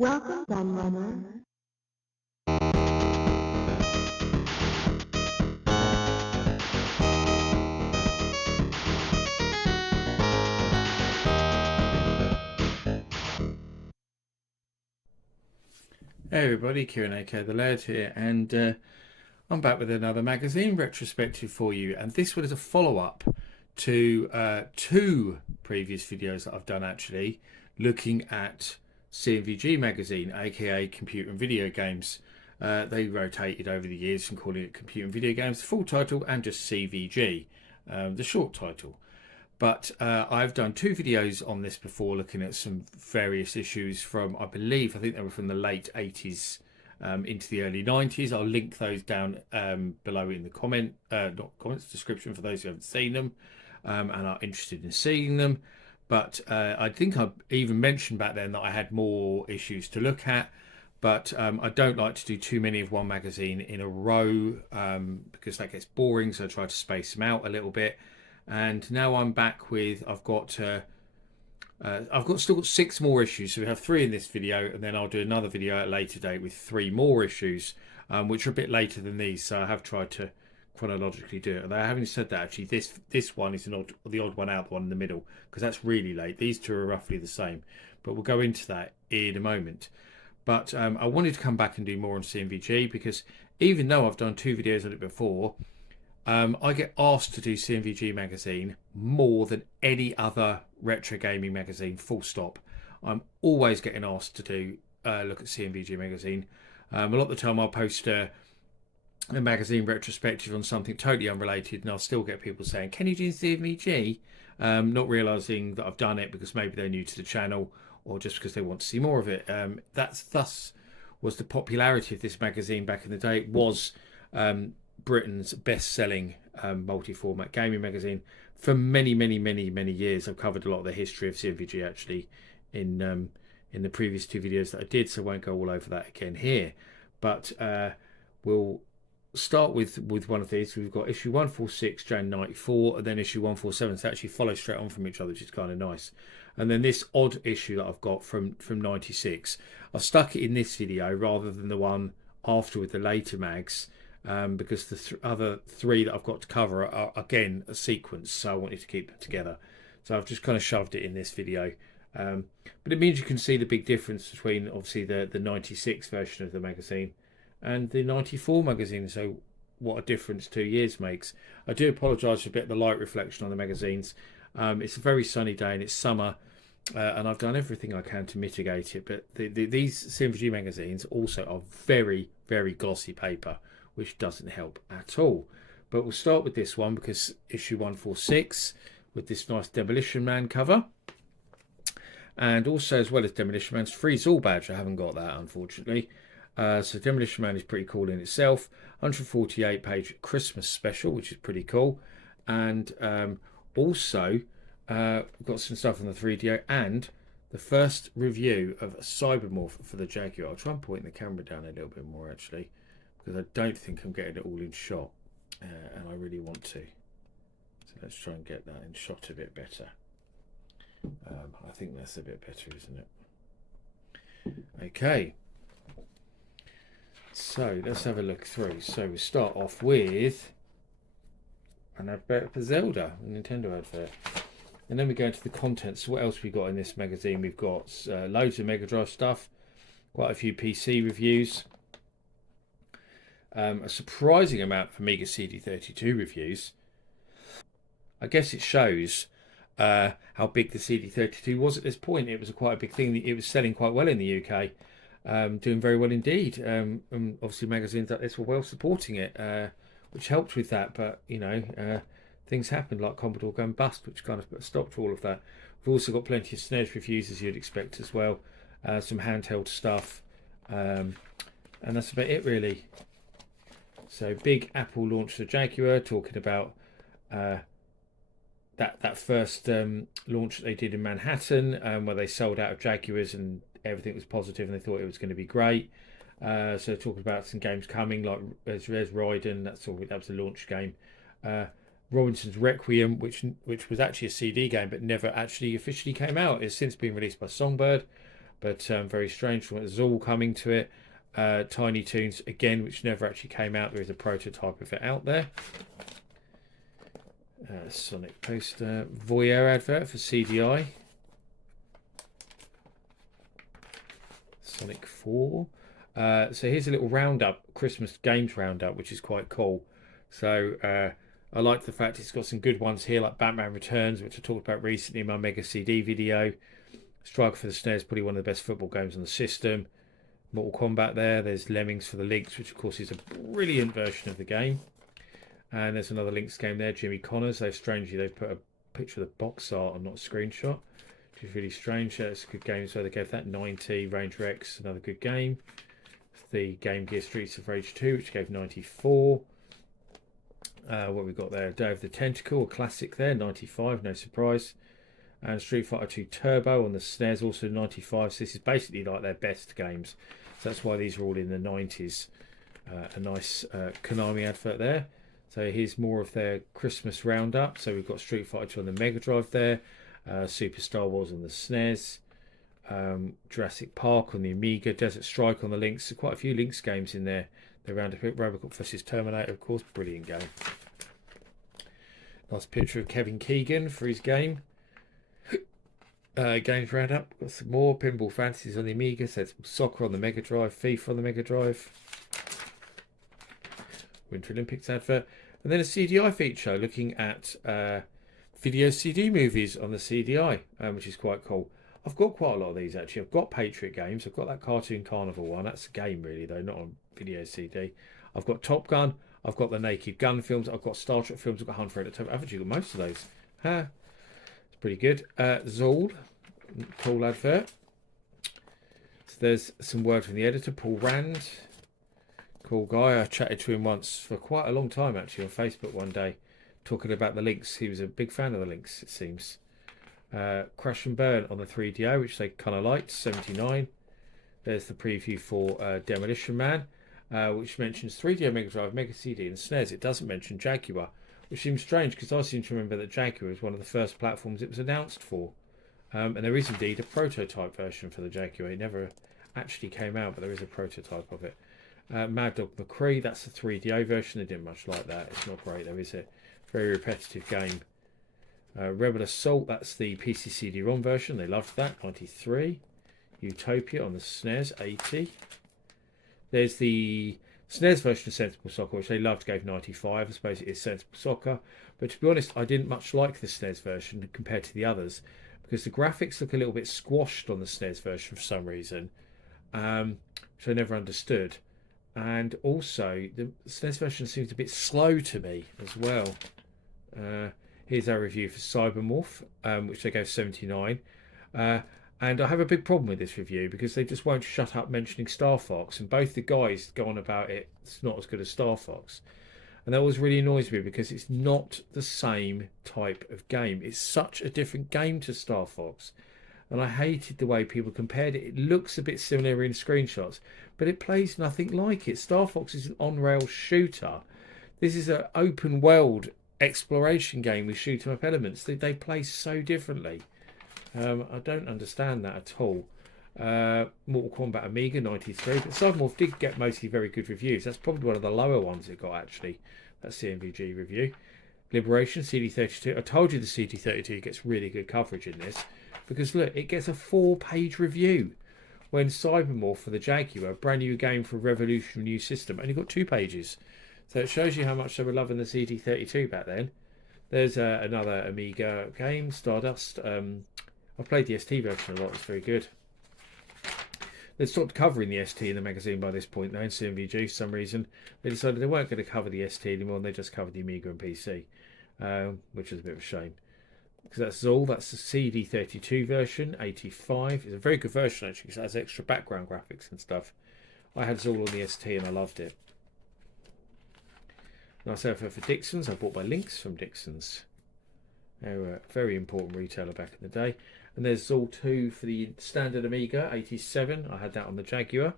Welcome, Gunrunner. Hey everybody, Kieran aka The Laird here, and I'm back with another magazine retrospective for you. And this one is a follow-up to two previous videos that I've done actually, looking at C&VG magazine, aka Computer and Video Games. They rotated over the years from calling it Computer and Video Games, the full title, and just CVG, the short title. But I've done two videos on this before, looking at some various issues from, I think they were from the late 80s into the early 90s. I'll link those down below in the not comments, description for those who haven't seen them and are interested in seeing them. But I think I even mentioned back then that I had more issues to look at. But I don't like to do too many of one magazine in a row because that gets boring. So I try to space them out a little bit. And now I'm back with still got six more issues. So we have three in this video, and then I'll do another video at a later date with three more issues, which are a bit later than these. So I have tried to chronologically do it. Although having said that, actually this one is the odd one out, the one in the middle, because that's really late. These two are roughly the same, but we'll go into that in a moment. But I wanted to come back and do more on C&VG because even though I've done two videos on it before, I get asked to do C&VG magazine more than any other retro gaming magazine, full stop. I'm always getting asked to do look at C&VG magazine. A lot of the time I'll post a magazine retrospective on something totally unrelated, and I'll still get people saying, can you do C&VG? Not realising that I've done it because maybe they're new to the channel or just because they want to see more of it. That's thus was the popularity of this magazine back in the day. It was Britain's best-selling multi-format gaming magazine for many, many, many, many years. I've covered a lot of the history of C&VG actually in the previous two videos that I did, so I won't go all over that again here. But we'll start with one of these. We've got issue 146 Jan 94, and then issue 147. So actually follow straight on from each other, which is kind of nice. And then this odd issue that I've got from 96. I've stuck it in this video rather than the one after with the later mags. Because the other three that I've got to cover are again a sequence, so I wanted to keep them together. So I've just kind of shoved it in this video. But it means you can see the big difference between obviously the 96 version of the magazine and the 94 magazine. So what a difference 2 years makes. I do apologise for a bit of the light reflection on the magazines. It's a very sunny day and it's summer. And I've done everything I can to mitigate it. But these C&VG magazines also are very, very glossy paper, which doesn't help at all. But we'll start with this one because issue 146 with this nice Demolition Man cover. And also, as well as Demolition Man's Freeze All badge. I haven't got that, unfortunately. So Demolition Man is pretty cool in itself. 148 page Christmas special, which is pretty cool. And also, we've got some stuff on the 3DO and the first review of a Cybermorph for the Jaguar. I'll try and point the camera down a little bit more actually, because I don't think I'm getting it all in shot, and I really want to. So let's try and get that in shot a bit better. I think that's a bit better, isn't it? Okay. So let's have a look through. So we start off with an advert for Zelda, a Nintendo advert. And then we go into the contents. So what else we got in this magazine? We've got loads of Mega Drive stuff, quite a few PC reviews, a surprising amount for Amiga CD32 reviews. I guess it shows how big the CD32 was at this point. It was quite a big thing. It was selling quite well in the UK, doing very well indeed. And obviously magazines like this were well supporting it, which helped with that. But things happened like Commodore going bust, which kind of put a stop to all of that. We've also got plenty of SNES reviews, as you'd expect as well. Some handheld stuff, and that's about it really. So big Apple launch the Jaguar, talking about that first launch that they did in Manhattan, where they sold out of Jaguars and everything was positive and they thought it was going to be great. So talking about some games coming like Res Raiden, that was the launch game. Robinson's Requiem, which was actually a CD game but never actually officially came out. It's since been released by Songbird. but very strange. There's all coming to it. Tiny Toons again, which never actually came out. There is a prototype of it out there. Sonic poster, Voyeur advert for CDI. Sonic 4. So here's a little roundup, Christmas games roundup, which is quite cool. So I like the fact it's got some good ones here, like Batman Returns, which I talked about recently in my Mega CD video. Strike for the SNES, probably one of the best football games on the system. Mortal Kombat there. There's Lemmings for the Lynx, which of course is a brilliant version of the game. And there's another Lynx game there, Jimmy Connors. Strangely, they've put a picture of the box art and not a screenshot, which is really strange. It's a good game, so they gave that 90. Ranger X, another good game. The Game Gear Streets of Rage 2, which gave 94. What we got there? Day of the Tentacle, a classic there, 95, no surprise. And Street Fighter 2 Turbo on the SNES, also 95. So this is basically like their best games. So that's why these are all in the 90s. A nice Konami advert there. So here's more of their Christmas roundup. So we've got Street Fighter 2 on the Mega Drive there. Super Star Wars on the SNES. Jurassic Park on the Amiga. Desert Strike on the Lynx. So quite a few Lynx games in there. The roundup, Robocop vs Terminator, of course. Brilliant game. Nice picture of Kevin Keegan for his game. Games roundup. Got some more Pinball Fantasies on the Amiga. So some soccer on the Mega Drive. FIFA on the Mega Drive. Winter Olympics advert. And then a CDI feature looking at video CD movies on the CDI, which is quite cool. I've got quite a lot of these actually. I've got Patriot Games. I've got that Cartoon Carnival one. That's a game really though, not on video CD. I've got Top Gun. I've got the Naked Gun films. I've got Star Trek films. I've got Hunt for Red October. I've actually got most of those. It's pretty good. Zool, cool advert. So there's some word from the editor, Paul Rand. Cool guy. I chatted to him once for quite a long time actually on Facebook one day, talking about the Lynx. He was a big fan of the Lynx, it seems. Crash and Burn on the 3DO, which they kind of liked, 79. There's the preview for Demolition Man, which mentions 3DO, Mega Drive, Mega CD and SNES. It doesn't mention Jaguar, which seems strange because I seem to remember that Jaguar was one of the first platforms it was announced for. And there is indeed a prototype version for the Jaguar. It never actually came out, but there is a prototype of it. Mad Dog McCree, that's the 3DO version. They didn't much like that. It's not great though, is it? Very repetitive game. Rebel Assault, that's the PC CD-ROM version. They loved that, 93. Utopia on the SNES, 80. There's the SNES version of Sensible Soccer, which they loved, gave 95. I suppose it is Sensible Soccer. But to be honest, I didn't much like the SNES version compared to the others because the graphics look a little bit squashed on the SNES version for some reason, which I never understood. And also, the SNES version seems a bit slow to me as well. Here's our review for Cybermorph, which they gave 79. And I have a big problem with this review because they just won't shut up mentioning Star Fox. And both the guys go on about it's not as good as Star Fox. And that always really annoys me because it's not the same type of game. It's such a different game to Star Fox. And I hated the way people compared it. It looks a bit similar in screenshots, but it plays nothing like it. Star Fox is an on-rail shooter. This is an open world exploration game with shoot 'em up elements. They play so differently. I don't understand that at all. Mortal Kombat Amiga 93, but Cybermorph did get mostly very good reviews. That's probably one of the lower ones it got actually. That C&VG review. Liberation CD32. I told you the CD32 gets really good coverage in this because look, it gets a 4-page review. When Cybermorph for the Jaguar, brand new game for a revolutionary new system, only got 2 pages. So it shows you how much they were loving the CD32 back then. There's another Amiga game, Stardust. I've played the ST version a lot. It's very good. They stopped covering the ST in the magazine by this point, though, in C&VG for some reason. They decided they weren't going to cover the ST anymore, and they just covered the Amiga and PC, which is a bit of a shame. Because that's all. That's the CD32 version, 85. It's a very good version, actually, because it has extra background graphics and stuff. I had Zool on the ST, and I loved it. Nice advert for Dixon's. I bought my Lynx from Dixon's. They were a very important retailer back in the day. And there's Zool 2 for the standard Amiga, 87. I had that on the Jaguar.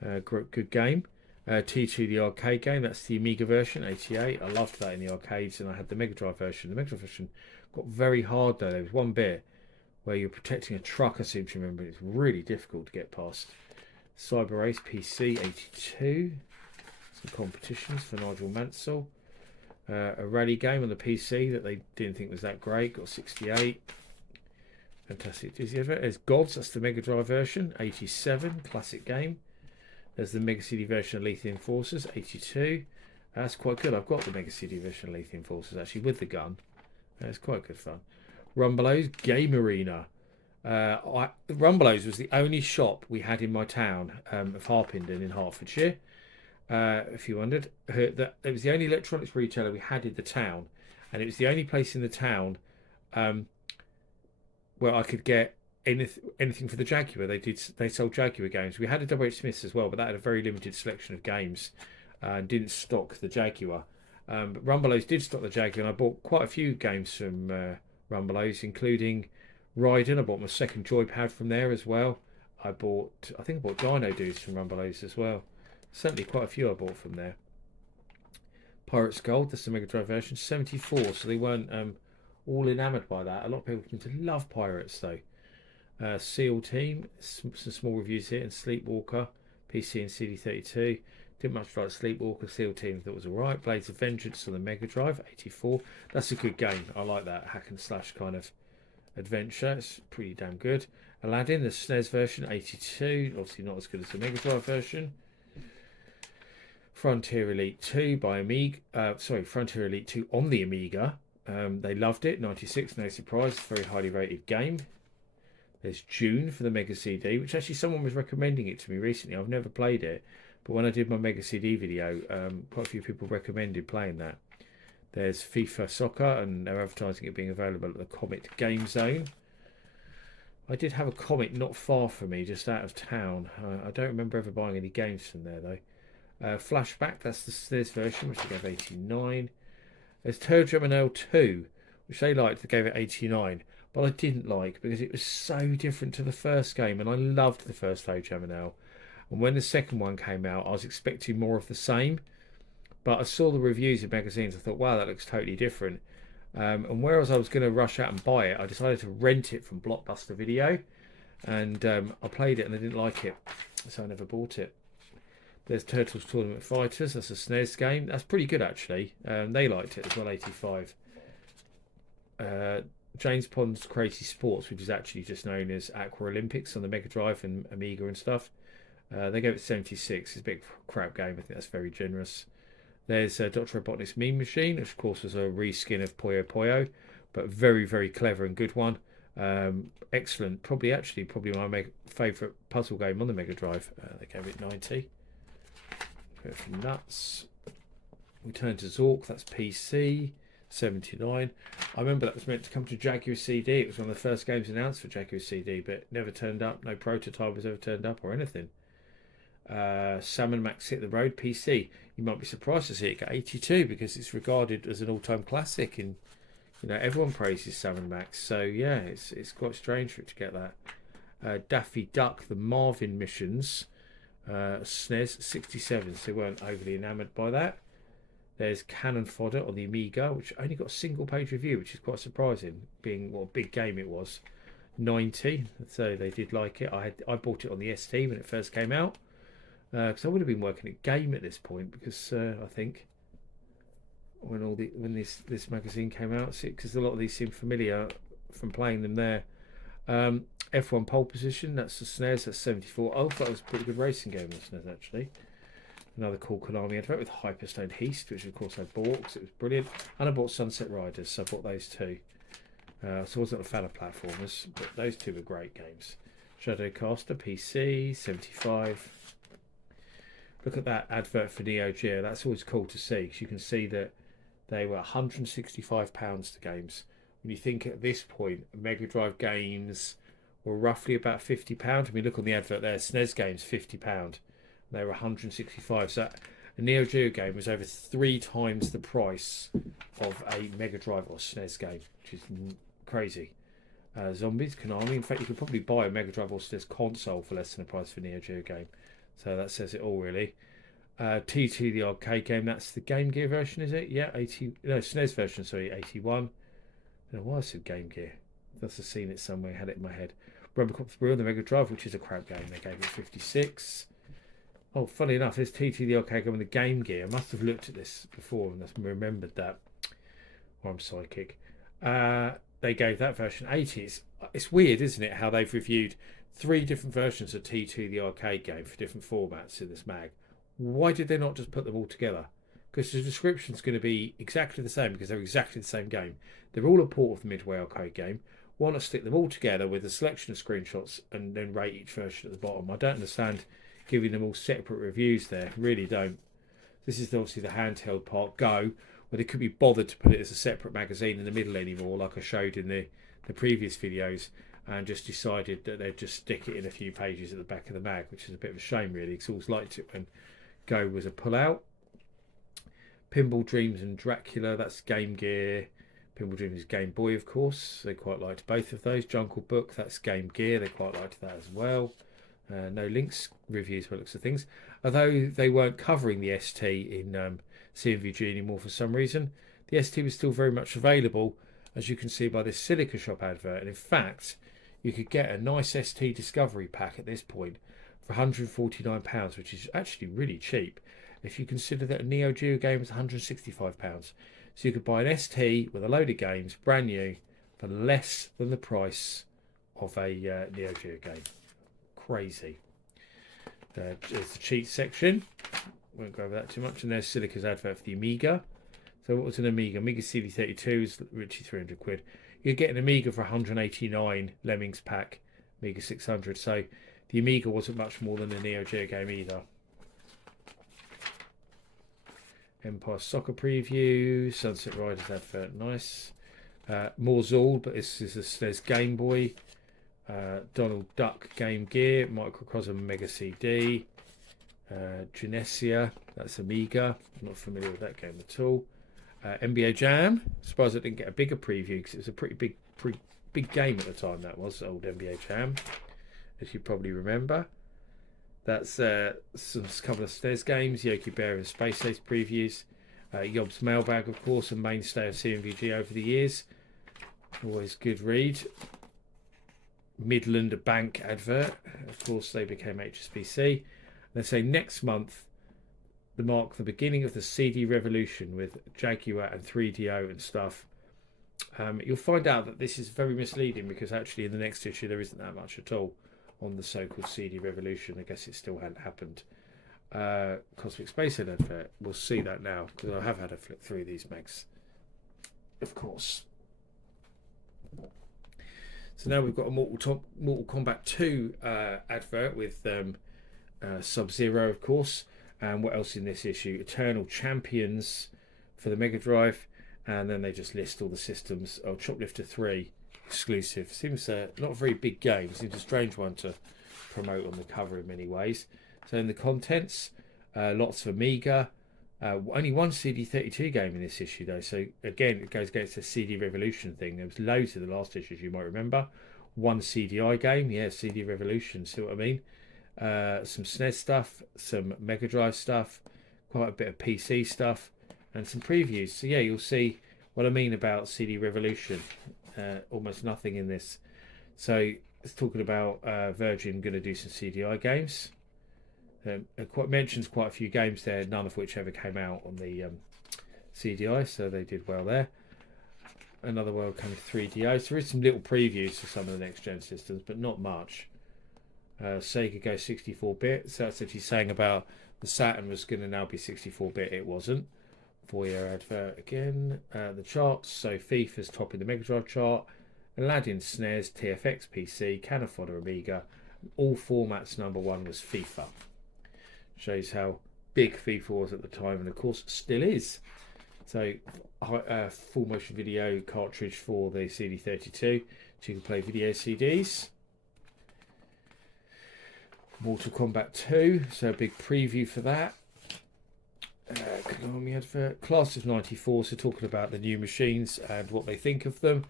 Good game. T2, the arcade game. That's the Amiga version, 88. I loved that in the arcades, and I had the Mega Drive version. The Mega Drive version got very hard, though. There was one bit where you're protecting a truck, I seem to remember. It's really difficult to get past. Cyber Race PC 82. Some competitions for Nigel Mansell. A rally game on the PC that they didn't think was that great. Got 68. Fantastic Disney advert. There's Gods, that's the Mega Drive version. 87, classic game. There's the Mega CD version of Lethal Enforcers. 82. That's quite good. I've got the Mega CD version of Lethal Enforcers actually with the gun. It's quite good fun. Rumbelows Game Arena. Rumbelows was the only shop we had in my town of Harpenden in Hertfordshire. If you wondered, that it was the only electronics retailer we had in the town, and it was the only place in the town where I could get anything for the Jaguar. They sold Jaguar games. We had a WH Smiths as well, but that had a very limited selection of games and didn't stock the Jaguar. But Rumbelows did stock the Jaguar, and I bought quite a few games from Rumbelows, including Raiden. I bought my second joypad from there as well. I think I bought Dino Dudes from Rumbelows as well. Certainly quite a few I bought from there. Pirates Gold, that's the Mega Drive version, 74, so they weren't all enamoured by that. A lot of people seem to love Pirates though. SEAL Team, some small reviews here, and Sleepwalker, PC and CD32. Didn't much like Sleepwalker. SEAL Team thought was alright. Blades of Vengeance on the Mega Drive, 84. That's a good game. I like that hack and slash kind of adventure. It's pretty damn good. Aladdin, the SNES version, 82. Obviously not as good as the Mega Drive version. Frontier Elite 2 by Amiga. Frontier Elite 2 on the Amiga. They loved it. 96, no surprise. Very highly rated game. There's June for the Mega CD, which actually someone was recommending it to me recently. I've never played it, but when I did my Mega CD video, quite a few people recommended playing that. There's FIFA Soccer, and they're advertising it being available at the Comet Game Zone. I did have a Comet not far from me, just out of town. I don't remember ever buying any games from there though. Flashback, that's the SNES version, which they gave 89. There's Toe Jam and L2, which they liked, they gave it 89. But I didn't like because it was so different to the first game, and I loved the first Toe Jam and L. And when the second one came out, I was expecting more of the same. But I saw the reviews in magazines, I thought, wow, that looks totally different. And whereas I was going to rush out and buy it, I decided to rent it from Blockbuster Video. And I played it and I didn't like it, so I never bought it. There's Turtles Tournament Fighters. That's a SNES game. That's pretty good, actually. They liked it as well, 85. James Pond's Crazy Sports, which is actually just known as Aqua Olympics on the Mega Drive and Amiga and stuff. They gave it 76. It's a big crap game. I think that's very generous. There's Dr. Robotnik's Mean Machine, which of course was a reskin of Puyo Puyo, but very, very clever and good one. Excellent. Probably my favourite puzzle game on the Mega Drive. They gave it 90. Go for nuts. We turn to Zork, that's PC, 79. I remember that was meant to come to Jaguar CD. It was one of the first games announced for Jaguar CD, but it never turned up. No prototype was ever turned up or anything. Salmon Max Hit the Road PC. You might be surprised to see it get 82 because it's regarded as an all-time classic, and everyone praises Salmon Max. So yeah, it's quite strange for it to get that. Daffy Duck, the Marvin missions. SNES 67, so they weren't overly enamoured by that. There's Cannon Fodder on the Amiga, which only got a single page review, which is quite surprising, being what a big game it was. 90, so they did like it. I bought it on the ST when it first came out, because I would have been working at Game at this point, because I think when this magazine came out, because a lot of these seem familiar from playing them there. F1 Pole Position, that's the SNES, that's 74. I thought that was a pretty good racing game on SNES actually. Another cool Konami advert with Hyperstone Heist, which of course I bought because it was brilliant. And I bought Sunset Riders, so I bought those two. So I wasn't a fan of platformers, but those two were great games. Shadowcaster PC, 75. Look at that advert for Neo Geo. That's always cool to see, because you can see that they were £165 the games. When you think at this point, Mega Drive games were roughly about £50. I mean, look on the advert there, SNES games, £50. They were 165. So a Neo Geo game was over 3 times the price of a Mega Drive or SNES game, which is crazy. Zombies, Konami. In fact, you could probably buy a Mega Drive or SNES console for less than the price of a Neo Geo game. So that says it all, really. T2, the arcade game. That's the Game Gear version, is it? Yeah, SNES version, sorry, 81. I don't know why I said Game Gear. Must have seen it somewhere, had it in my head. Robocop 3 on the Mega Drive, which is a crap game. They gave it 56. Oh, funny enough, there's TT the arcade game on the Game Gear. I must have looked at this before and remembered that. Or I'm psychic. They gave that version 80. It's weird, isn't it, how they've reviewed 3 different versions of T2 the arcade game for different formats in this mag. Why did they not just put them all together? Because the description's going to be exactly the same, because they're exactly the same game. They're all a port of the Midway arcade game. Why not stick them all together with a selection of screenshots and then rate each version at the bottom? I don't understand giving them all separate reviews there. Really don't. This is obviously the handheld part, Go, where they could be bothered to put it as a separate magazine in the middle anymore, like I showed in the previous videos, and just decided that they'd just stick it in a few pages at the back of the mag, which is a bit of a shame, really, because I always liked it when Go was a pull-out. Pinball Dreams and Dracula, that's Game Gear. Pinball Dreams is Game Boy, of course. They quite liked both of those. Jungle Book, that's Game Gear. They quite liked that as well. No links, reviews by looks of things. Although they weren't covering the ST in C&VG anymore for some reason, the ST was still very much available, as you can see by this Silica Shop advert. And in fact, you could get a nice ST Discovery pack at this point for £149, which is actually really cheap if you consider that a Neo Geo game is £165. So you could buy an ST with a load of games, brand new, for less than the price of a Neo Geo game. Crazy. There's the cheat section. Won't go over that too much. And there's Silica's advert for the Amiga. So what was an Amiga? Amiga CD32 is richly £300. You get an Amiga for 189 Lemmings pack, Amiga 600. So the Amiga wasn't much more than a Neo Geo game either. Empire Soccer preview, Sunset Riders advert, nice. More Zool, but this is a SNES Game Boy. Donald Duck Game Gear, Microcosm Mega CD. Genesia, that's Amiga. I'm not familiar with that game at all. NBA Jam. Surprised I didn't get a bigger preview because it was a pretty big game at the time. That was old NBA Jam, as you probably remember. That's some couple of SNES games, Yogi Bear and Space Ace previews. Yob's Mailbag, of course, a mainstay of C&VG over the years. Always good read. Midland Bank advert. Of course, they became HSBC. They say next month they mark the beginning of the CD revolution with Jaguar and 3DO and stuff. You'll find out that this is very misleading because actually in the next issue there isn't that much at all on the so-called CD revolution. I guess it still hadn't happened. Cosmic Space advert. We'll see that now because I have had a flick through these mags, of course. So now we've got a Mortal Kombat 2 advert with Sub-Zero, of course. And what else in this issue? Eternal Champions for the Mega Drive. And then they just list all the systems. Oh, Choplifter 3 exclusive. Seems not a very big game. Seems a strange one to promote on the cover in many ways. So in the contents, lots of Amiga. Only one CD32 game in this issue though. So again, it goes against the CD Revolution thing. There was loads in the last issues you might remember. One CDI game. Yeah, CD Revolution. See what I mean? Some SNES stuff. Some Mega Drive stuff. Quite a bit of PC stuff. And some previews. So yeah, you'll see what I mean about CD Revolution. Almost nothing in this. So it's talking about Virgin going to do some CDI games. It mentions quite a few games there, none of which ever came out on the CDI, so they did well there. Another world coming to 3DO. So there is some little previews for some of the next gen systems, but not much. Sega goes 64-bit, so that's actually saying about the Saturn was going to now be 64-bit. It wasn't. 4-year advert again. The charts, so FIFA's topping the Mega Drive chart. Aladdin SNES, TFX PC, Can of Fodder Amiga. All formats #1 was FIFA. Shows how big FIFA was at the time, and of course still is. So full motion video cartridge for the CD32, so you can play video CDs. Mortal Kombat 2, so a big preview for that. Konami advert. Class of 94, so talking about the new machines and what they think of them.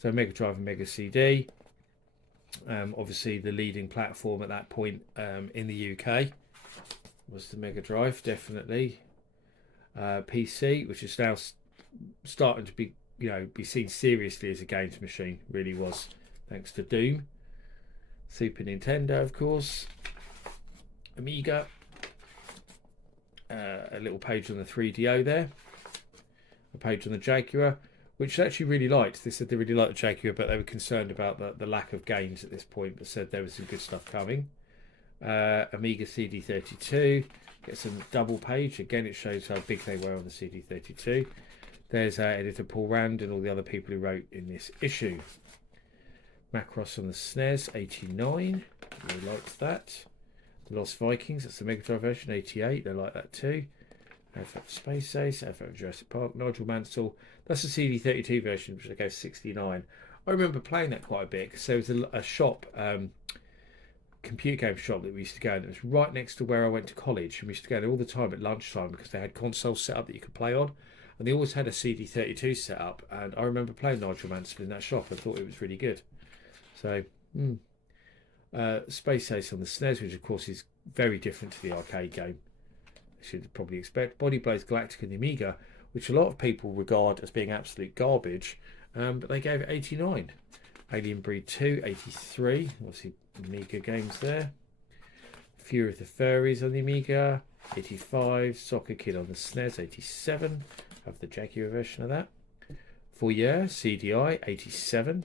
So Mega Drive and Mega CD. Obviously the leading platform at that point in the UK was the Mega Drive, definitely. PC, which is now starting to be seen seriously as a games machine. Really was, thanks to Doom. Super Nintendo, of course. Amiga. A little page on the 3DO there. A page on the Jaguar, which they actually really liked. They said they really liked the Jaguar, but they were concerned about the lack of games at this point, but said there was some good stuff coming. Amiga CD32. Get some double page. Again, it shows how big they were on the CD32. There's editor Paul Rand and all the other people who wrote in this issue. Macross on the SNES, 89. They liked that. The Lost Vikings, that's the Mega Drive version, 88. They like that too. FF Space Ace, FF Jurassic Park, Nigel Mansell. That's the CD32 version, which I gave 69. I remember playing that quite a bit because there was a shop, computer game shop that we used to go in. It was right next to where I went to college, and we used to go there all the time at lunchtime because they had consoles set up that you could play on, and they always had a CD32 set up. And I remember playing Nigel Mansell in that shop. I thought it was really good. So, Space Ace on the SNES, which of course is very different to the arcade game. I should probably expect. Body Blows Galactic and the Amiga, which a lot of people regard as being absolute garbage, but they gave it 89. Alien Breed 2, 83. Obviously, Amiga games there. Fury of the Furries on the Amiga, 85. Soccer Kid on the SNES, 87. Have the Jaguar version of that. Fourier, CDI, 87.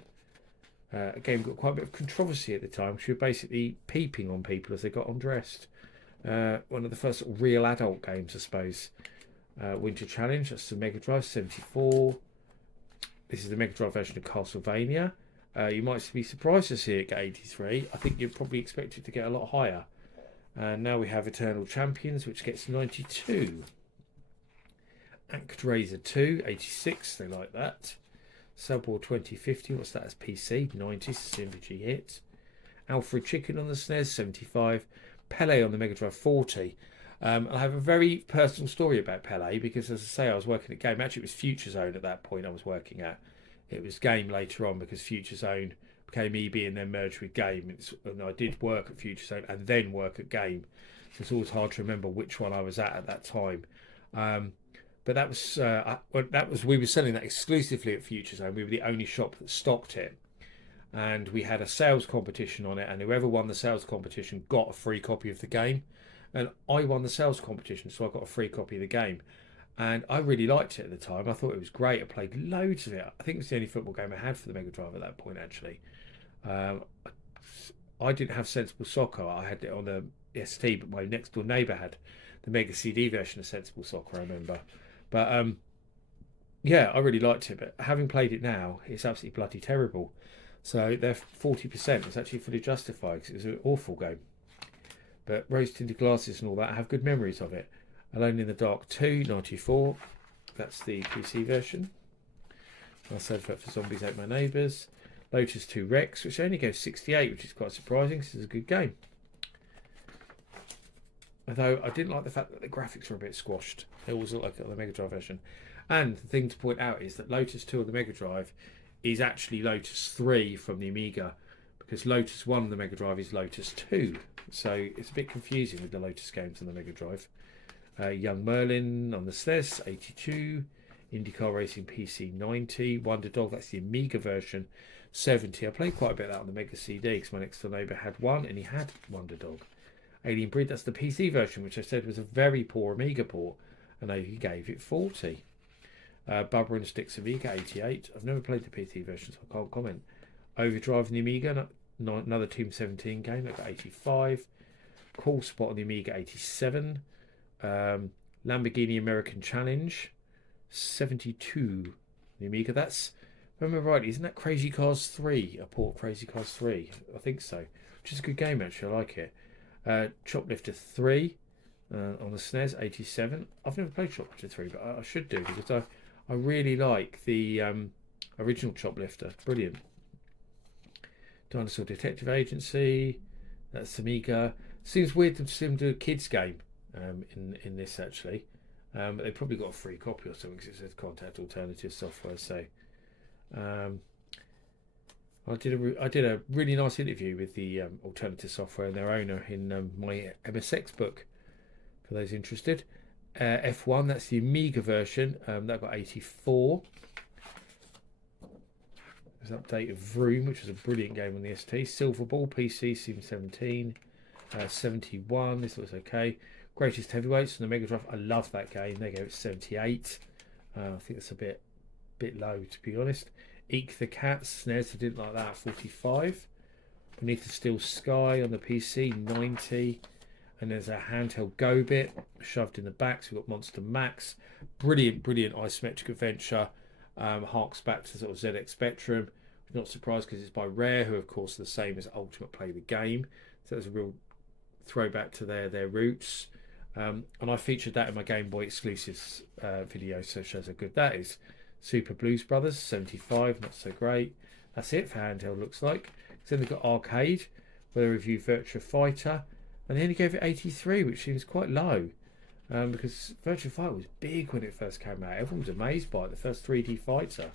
Again, got quite a bit of controversy at the time. She was basically peeping on people as they got undressed. One of the first real adult games, I suppose. Winter Challenge, that's the Mega Drive, 74. This is the Mega Drive version of Castlevania. You might be surprised to see it get 83. I think you'd probably expect it to get a lot higher. And now we have Eternal Champions, which gets 92. ActRaiser 2, 86. They like that. Subwar 2050, what's that as PC? 90, C&VG hit. Alfred Chicken on the SNES, 75. Pele on the Mega Drive, 40. I have a very personal story about Pele because, as I say, I was working at Game. Actually, it was Future Zone at that point I was working at. It was Game later on because Future Zone became EB and then merged with Game. And I did work at Future Zone and then work at Game. So it's always hard to remember which one I was at that time. But that was we were selling that exclusively at Future Zone. We were the only shop that stocked it, and we had a sales competition on it. And whoever won the sales competition got a free copy of the game. And I won the sales competition, so I got a free copy of the game. And I really liked it at the time. I thought it was great. I played loads of it. I think it was the only football game I had for the Mega Drive at that point. Actually, I didn't have Sensible Soccer. I had it on the ST, but my next door neighbour had the Mega CD version of Sensible Soccer. I remember. But yeah, I really liked it. But having played it now, it's absolutely bloody terrible. So their 40% was actually fully justified because it was an awful game. But Rose Tinted Glasses and all that, I have good memories of it. Alone in the Dark 2, 94. That's the PC version. I said for Zombies Ate My Neighbours. Lotus 2 Rex, which only goes 68, which is quite surprising because it's a good game. Although I didn't like the fact that the graphics were a bit squashed. They always look like the Mega Drive version. And the thing to point out is that Lotus 2 on the Mega Drive is actually Lotus 3 from the Amiga, because Lotus 1 on the Mega Drive is Lotus 2. So it's a bit confusing with the Lotus games on the Mega Drive. Young Merlin on the SNES, 82. IndyCar Racing PC, 90. Wonder Dog, that's the Amiga version, 70. I played quite a bit of that on the Mega CD because my next door neighbour had one and he had Wonder Dog. Alien Breed, that's the PC version, which I said was a very poor Amiga port, and he gave it 40. Bubba and Sticks Amiga, 88. I've never played the PC version, so I can't comment. Overdrive on the Amiga, another Team 17 game, that got 85. Cool Spot on the Amiga, 87. Lamborghini American Challenge, 72. The Amiga, that's, if I remember right, isn't that Crazy Cars 3? A port of Crazy Cars 3? I think so. Which is a good game, actually. I like it. Choplifter 3 on the SNES, 87. I've never played Choplifter 3, but I should do because I really like the original Choplifter. Brilliant. Dinosaur Detective Agency, that's Amiga. Seems weird to see them do a kids game in this actually, but they probably got a free copy or something because it says Contact Alternative Software. So I did a really nice interview with the Alternative Software and their owner in my MSX book for those interested. F1, that's the Amiga version, that got 84. There's an update of Vroom, which was a brilliant game on the ST. Silver Ball PC, Sim 17, 71. This looks okay. Greatest Heavyweights on the Mega Drive. I love that game. They gave it 78. I think it's a bit low, to be honest. Eek the Cat, SNES, I didn't like that, 45. Beneath the Steel Sky on the PC, 90. And there's a handheld Go bit shoved in the back. So we've got Monster Max. Brilliant isometric adventure. Harks back to sort of ZX Spectrum. Not surprised because it's by Rare, who of course are the same as Ultimate Play the Game. So there's a real throwback to their roots. And I featured that in my Game Boy exclusives video, so it shows how good that is. Super Blues Brothers, 75, not so great. That's it for handheld, looks like. Then they've got Arcade, where they reviewed Virtua Fighter, and they only gave it 83, which seems quite low. Because Virtua Fighter was big when it first came out. Everyone was amazed by it, the first 3D fighter.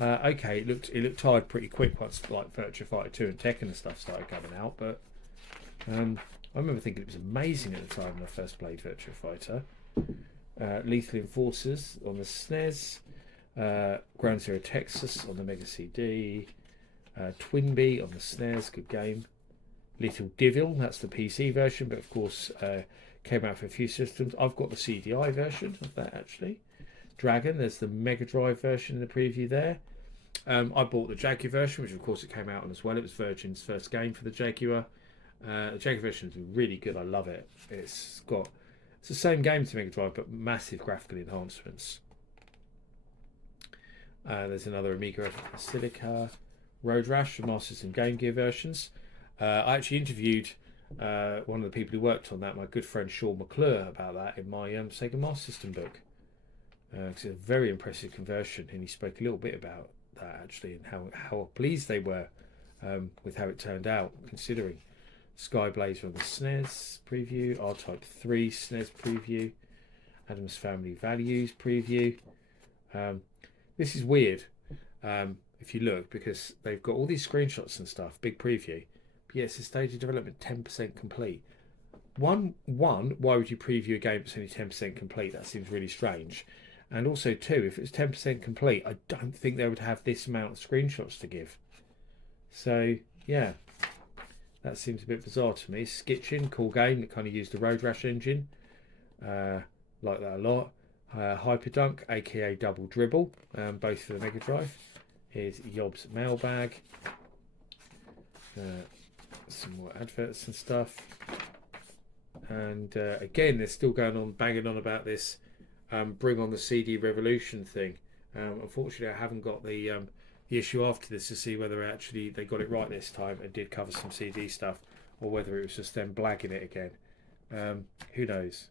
Okay, it looked tired pretty quick once like Virtua Fighter 2 and Tekken and stuff started coming out, but I remember thinking it was amazing at the time when I first played Virtua Fighter. Lethal Enforcers on the SNES, Ground Zero Texas on the Mega CD, Twinbee on the SNES, good game. Little Devil, that's the PC version, but of course came out for a few systems. I've got the CDI version of that actually. Dragon, there's the Mega Drive version in the preview there. I bought the Jaguar version, which of course it came out on as well. It was Virgin's first game for the Jaguar. The Jaguar version is really good. I love it. It's the same game to Mega Drive, but massive graphical enhancements. There's another Amiga Silica, Road Rash, the Master System Game Gear versions. I actually interviewed one of the people who worked on that, my good friend Sean McClure, about that in my Sega Master System book. It's a very impressive conversion, and he spoke a little bit about that actually, and how pleased they were with how it turned out, considering Skyblazer on the SNES preview, R-Type 3 SNES preview, Adam's Family Values preview. This is weird if you look, because they've got all these screenshots and stuff, big preview, but yes, the stage of development 10% complete. One, why would you preview a game that's only 10% complete? That seems really strange. And also, two, if it's 10% complete, I don't think they would have this amount of screenshots to give. So, yeah, that seems a bit bizarre to me. Skitchin, cool game that kind of used the Road Rash engine. Like that a lot. Hyperdunk, aka Double Dribble, both for the Mega Drive. Here's Yob's Mailbag. Some more adverts and stuff. And again, they're still going on, banging on about this bring on the CD revolution thing. Unfortunately, I haven't got the issue after this to see whether actually they got it right this time and did cover some CD stuff, or whether it was just them blagging it again. Who knows?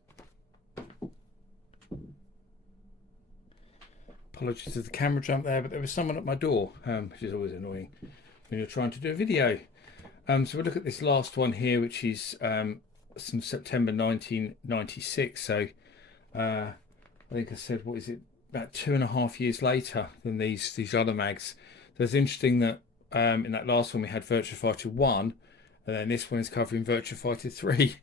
Apologies to the camera jump there, but there was someone at my door, which is always annoying when you're trying to do a video. So we'll look at this last one here, which is from September 1996. So I think I said, what is it, about 2.5 years later than these other mags. So it's interesting that in that last one we had Virtua Fighter 1, and then this one is covering Virtua Fighter 3.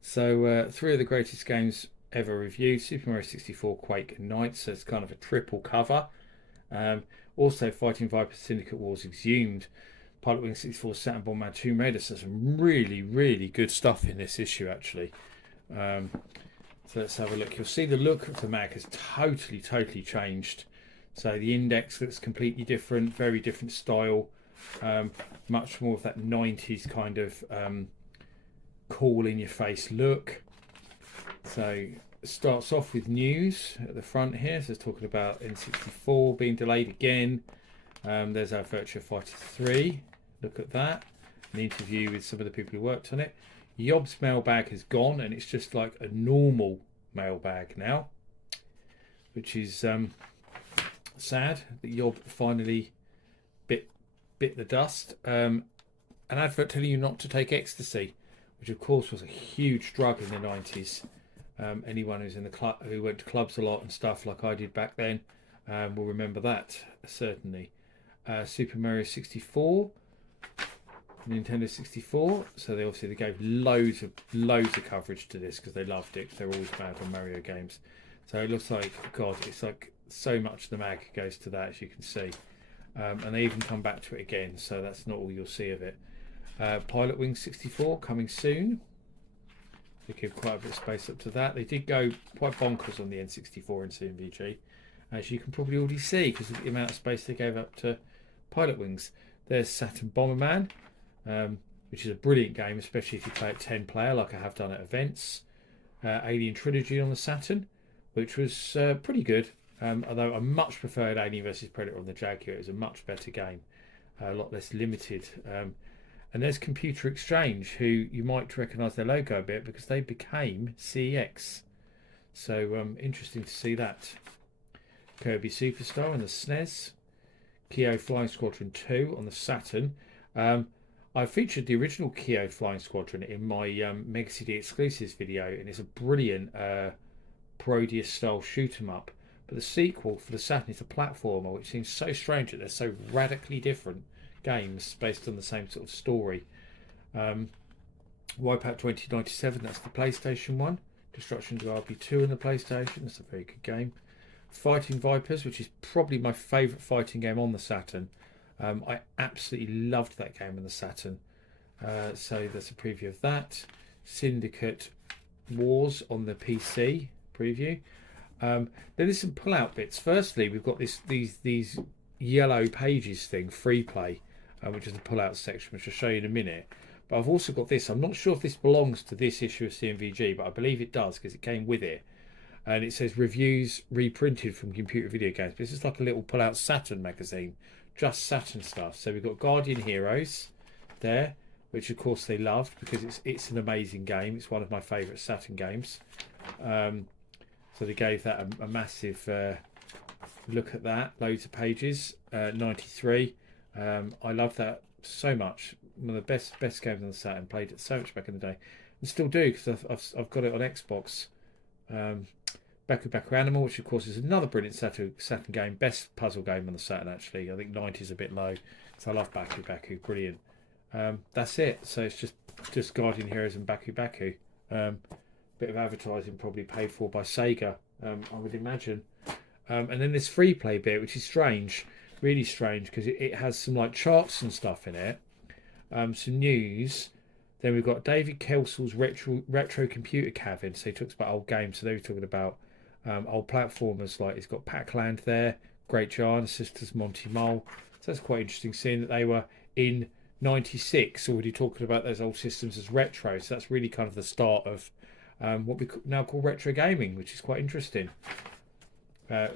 So 3 of the greatest games ever reviewed: Super Mario 64, Quake and Knights. So it's kind of a triple cover. Also Fighting Viper, Syndicate Wars Exhumed, Pilot Wing 64, Saturn Bomberman, Tomb Raider. So some really good stuff in this issue actually. So let's have a look. You'll see the look of the mag has totally changed. So the index looks completely different, very different style, much more of that 90s kind of cool in your face look. So it starts off with news at the front here. So it's talking about N64 being delayed again. There's our Virtua Fighter 3. Look at that. An interview with some of the people who worked on it. Yob's mailbag has gone, and it's just like a normal mailbag now, which is sad that Yob finally bit the dust. An advert telling you not to take ecstasy, which of course was a huge drug in the 90s. Anyone who's in the club, who went to clubs a lot and stuff like I did back then, will remember that certainly. Super Mario 64, Nintendo 64. So they gave loads of coverage to this because they loved it. They're always mad on Mario games. So it looks like, God, it's like so much the mag goes to that, as you can see. and they even come back to it again, so that's not all you'll see of it. Pilot Wing 64 coming soon. They give quite a bit of space up to that. They did go quite bonkers on the N64 and C&VG, as you can probably already see because of the amount of space they gave up to Pilot Wings. There's Saturn Bomberman, which is a brilliant game, especially if you play it 10 player like I have done at events. Alien Trilogy on the Saturn, which was pretty good, although I much preferred Alien vs Predator on the Jaguar. It was a much better game, a lot less limited. And there's Computer Exchange, who you might recognise their logo a bit because they became CEX. So interesting to see that. Kirby Superstar on the SNES. Kyo Flying Squadron 2 on the Saturn. I featured the original Kyo Flying Squadron in my Mega CD Exclusives video, and it's a brilliant Proteus style shoot 'em up. But the sequel for the Saturn is a platformer, which seems so strange that they're so radically different games based on the same sort of story. Wipeout 2097, that's the PlayStation one. Destruction to RB2 on the PlayStation, that's a very good game. Fighting Vipers, which is probably my favourite fighting game on the Saturn. I absolutely loved that game on the Saturn. So that's a preview of that. Syndicate Wars on the PC preview. Then there's some pull-out bits. Firstly, we've got these yellow pages thing, free play, which is the pull-out section, which I'll show you in a minute. But I've also got this. I'm not sure if this belongs to this issue of C&VG, but I believe it does because it came with it. And it says reviews reprinted from computer video games. But this is like a little pull-out Saturn magazine, just Saturn stuff. So we've got Guardian Heroes there, which of course they loved because it's an amazing game. It's one of my favourite Saturn games. So they gave that a massive look at that. Loads of pages. 93. I love that so much. One of the best games on the Saturn. Played it so much back in the day, and still do because I've got it on Xbox. Baku Animal, which of course is another brilliant Saturn game. Best puzzle game on the Saturn actually. I think 90 is a bit low, so I love Baku. Brilliant. That's it. So it's just Guardian Heroes and Baku. Bit of advertising probably paid for by Sega, I would imagine. And then this free play bit, which is strange, really strange, because it has some like charts and stuff in it, some news. Then we've got David Kelsel's retro computer cabin, so he talks about old games. So they were talking about old platformers, like he's got Pac-Land there, Great Giant Sisters, Monty Mole. So that's quite interesting, seeing that they were in '96 already talking about those old systems as retro. So that's really kind of the start of what we now call retro gaming, which is quite interesting.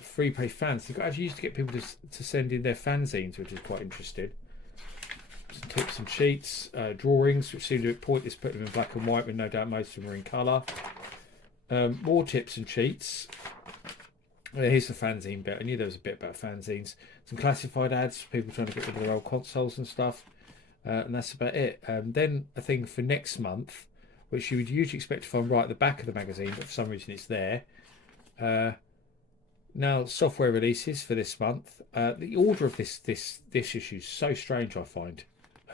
Free play fans, they've actually used to get people to send in their fanzines, which is quite interesting. Some tips and cheats, drawings, which seem to be pointless, put them in black and white, but no doubt most of them are in colour. More tips and cheats. Here's the fanzine bit. I knew there was a bit about fanzines. Some classified ads, people trying to get rid of their old consoles and stuff. And that's about it. Then a thing for next month, which you would usually expect to find right at the back of the magazine, but for some reason it's there. Now, software releases for this month. The order of this issue is so strange, I find.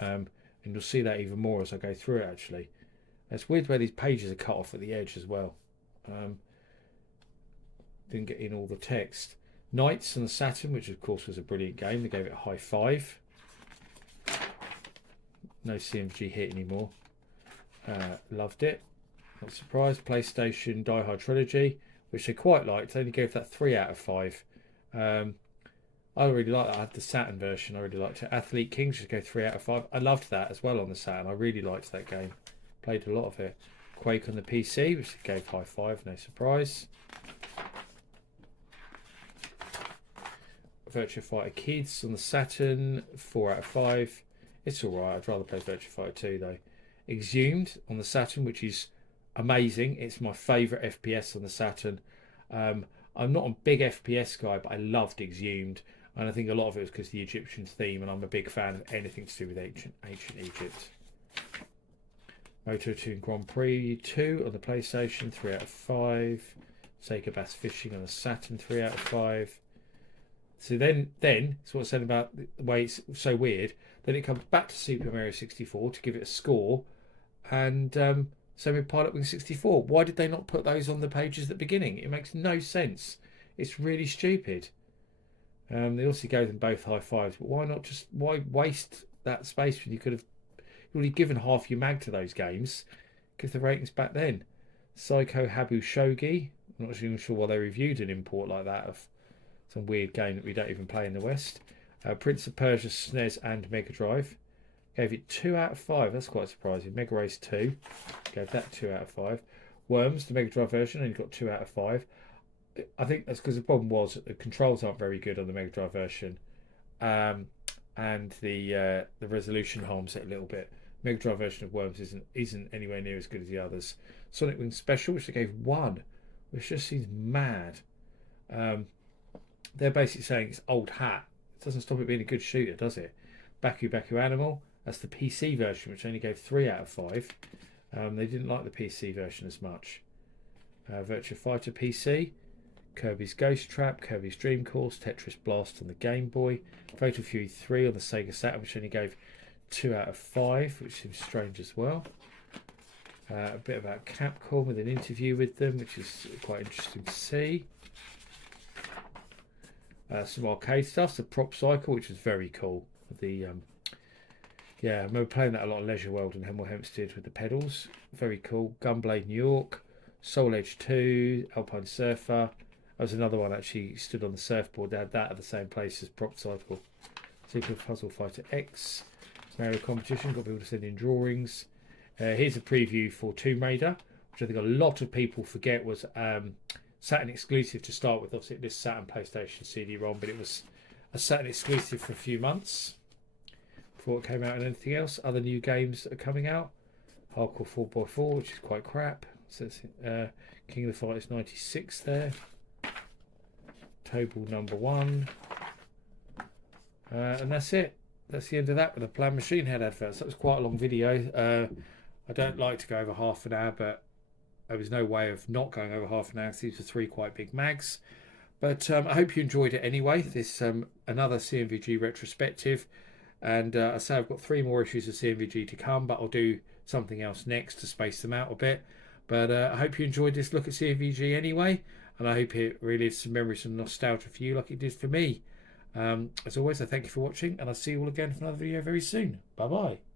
And you'll see that even more as I go through it, actually. It's weird where these pages are cut off at the edge as well. Didn't get in all the text. Knights on the Saturn, which of course was a brilliant game. They gave it a high 5. No C&VG hit anymore. Loved it. Not surprised. PlayStation Die Hard Trilogy, which they quite liked. They only gave that 3 out of 5. I really like that. I had the Saturn version. I really liked it. Athlete Kings just go 3 out of 5. I loved that as well on the Saturn. I really liked that game. Played a lot of it. Quake on the PC, which they gave high 5. No surprise. Virtua Fighter Kids on the Saturn, 4 out of 5. It's alright. I'd rather play Virtua Fighter 2 though. Exhumed on the Saturn, which is amazing. It's my favourite FPS on the Saturn. I'm not a big FPS guy, but I loved Exhumed, and I think a lot of it was because of the Egyptian theme, and I'm a big fan of anything to do with ancient Egypt. Moto 2 Grand Prix 2 on the PlayStation, 3 out of 5. Sega Bass Fishing on the Saturn, 3 out of 5. So then it's what I said about the way it's so weird. Then it comes back to Super Mario 64 to give it a score, and so with Pilot Wing 64. Why did they not put those on the pages at the beginning? It makes no sense. It's really stupid. They also gave them both high fives, but why waste that space when you could have already given half your mag to those games? Give the ratings back then. Psycho Habu Shogi. I'm not even sure why they reviewed an import like that of some weird game that we don't even play in the West. Prince of Persia, SNES and Mega Drive. Gave it 2 out of 5. That's quite surprising. Mega Race 2. Gave that 2 out of 5. Worms, the Mega Drive version, only got 2 out of 5. I think that's because the problem was the controls aren't very good on the Mega Drive version, and the resolution harms it a little bit. Mega Drive version of Worms isn't anywhere near as good as the others. Sonic Wing Special, which they gave 1, which just seems mad. They're basically saying it's old hat. It doesn't stop it being a good shooter, does it? Baku Baku Animal, that's the PC version, which only gave 3 out of 5. They didn't like the PC version as much. Virtua Fighter PC, Kirby's Ghost Trap, Kirby's Dream Course, Tetris Blast on the Game Boy, Fatal Fury 3 on the Sega Saturn, which only gave 2 out of 5, which seems strange as well. A bit about Capcom with an interview with them, which is quite interesting to see. Some arcade stuff, the Prop Cycle, which was very cool. Yeah, I remember playing that a lot of Leisure World and Hemel Hempstead with the pedals. Very cool. Gunblade New York, Soul Edge 2, Alpine Surfer. That was another one actually stood on the surfboard. They had that at the same place as Prop Cycle. Super Puzzle Fighter X, Mario Competition, got people to send in drawings. Here's a preview for Tomb Raider, which I think a lot of people forget was Saturn exclusive to start with. Obviously, this Saturn PlayStation CD-ROM, but it was a Saturn exclusive for a few months before it came out and anything else. Other new games that are coming out: Hardcore 4x4, which is quite crap. So King of the Fighters 96 there. Table number 1. And that's it. That's the end of that with the Plan Machine Head adverts. That was quite a long video. I don't like to go over half an hour, but there was no way of not going over half an hour. These are 3 quite big mags. But I hope you enjoyed it anyway. This another C&VG retrospective. And I say I've got 3 more issues of C&VG to come, but I'll do something else next to space them out a bit. But I hope you enjoyed this look at C&VG anyway. And I hope it relives some memories and nostalgia for you like it did for me. As always, I thank you for watching, and I'll see you all again for another video very soon. Bye bye.